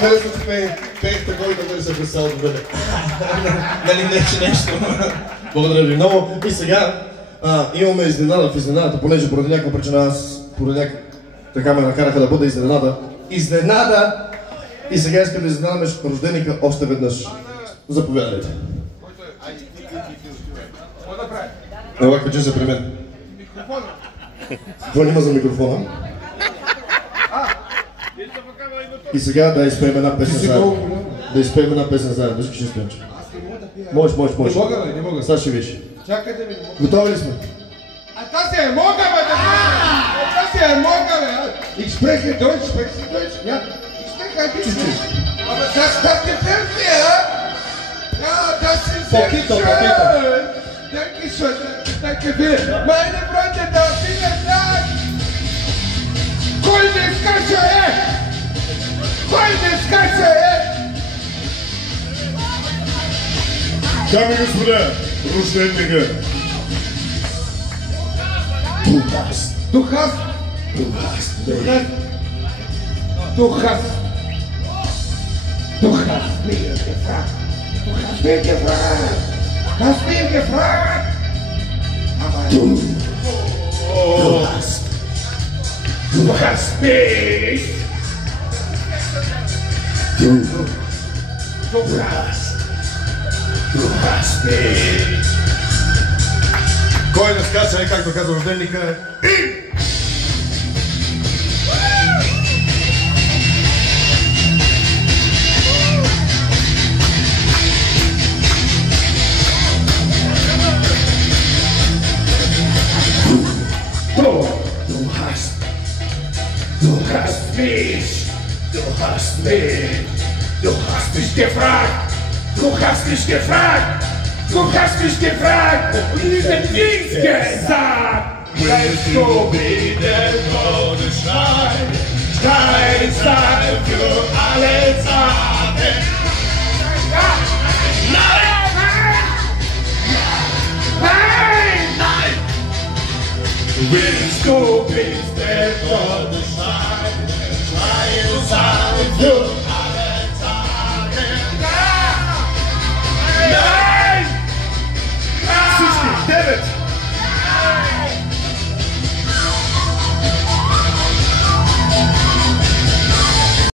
харесва, че пеех таковите, които се през цялото време. Нали нещо. Благодаря ви много. И сега имаме изненада в изненадата, понеже поради някаква причина така ме накараха да бъда изненада! И сега искам да изненадаме рожденика още веднъж. Заповядайте. Ела, качи се при мен. Това няма за микрофона. И сега да изпеем една песен заедно. Да изпеем една песен заедно. Виж, ще изпеем. Можеш. Не мога. Сега ще виж. Чакайте ми. Готови ли сме? Das ist Morgen, das ist Morgen. Ich spreche Deutsch, sprichst du Deutsch? Ja, ich spreche ein bisschen. Aber das gefällt mir. Ja, das ist sehr schön. Dankeschön, danke sehr. Meine Freunde, da vielen Dank. Goldes Kasse, Goldes Kasse, Дами и господа, рожденника. Du hast mir gefragt. Aber du hast mich. Du hast mich. Кой не скача, както казва рожденника, Du hast mich gefragt. Du hast mich gefragt und nichts gesagt. Willst du wieder Todesschrei? Schrei sagen für alle Zeiten. Nein! Willst du